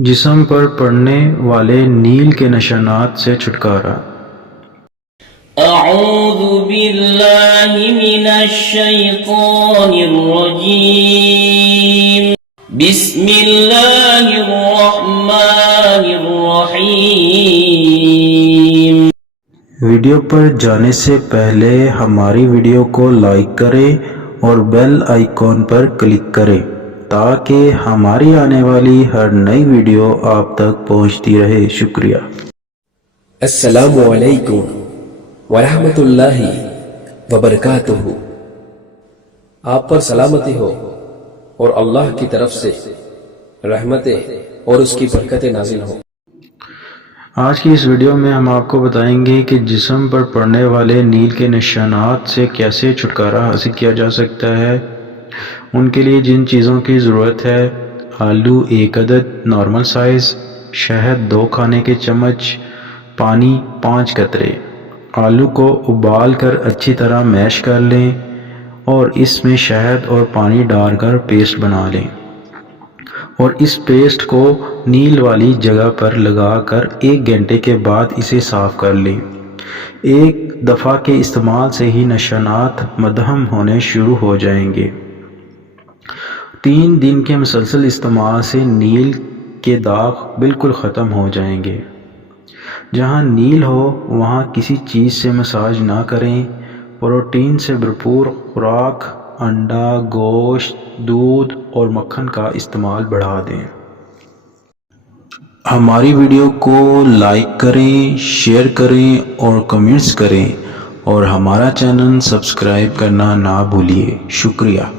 جسم پر پڑنے والے نیل کے نشانات سے چھٹکارا۔ اعوذ باللہ من الشیطان الرجیم، بسم اللہ الرحمن الرحیم۔ ویڈیو پر جانے سے پہلے ہماری ویڈیو کو لائک کریں اور بیل آئیکن پر کلک کریں تاکہ ہماری آنے والی ہر نئی ویڈیو آپ تک پہنچتی رہے۔ شکریہ۔ السلام علیکم ورحمۃ اللہ وبرکاتہ۔ آپ پر سلامتی ہو اور اللہ کی طرف سے رحمتیں اور اس کی برکتیں نازل ہوں۔ آج کی اس ویڈیو میں ہم آپ کو بتائیں گے کہ جسم پر پڑنے والے نیل کے نشانات سے کیسے چھٹکارا حاصل کیا جا سکتا ہے۔ ان کے لیے جن چیزوں کی ضرورت ہے: آلو 1 عدد نارمل سائز، شہد 2 کھانے کے چمچ، پانی 5 قطرے۔ آلو کو ابال کر اچھی طرح میش کر لیں اور اس میں شہد اور پانی ڈال کر پیسٹ بنا لیں، اور اس پیسٹ کو نیل والی جگہ پر لگا کر 1 گھنٹے کے بعد اسے صاف کر لیں۔ ایک دفعہ کے استعمال سے ہی نشانات مدھم ہونے شروع ہو جائیں گے۔ 3 دن کے مسلسل استعمال سے نیل کے داغ بالکل ختم ہو جائیں گے۔ جہاں نیل ہو وہاں کسی چیز سے مساج نہ کریں۔ پروٹین سے بھرپور خوراک، انڈا، گوشت، دودھ اور مکھن کا استعمال بڑھا دیں۔ ہماری ویڈیو کو لائک کریں، شیئر کریں اور کمنٹس کریں، اور ہمارا چینل سبسکرائب کرنا نہ بھولیے۔ شکریہ۔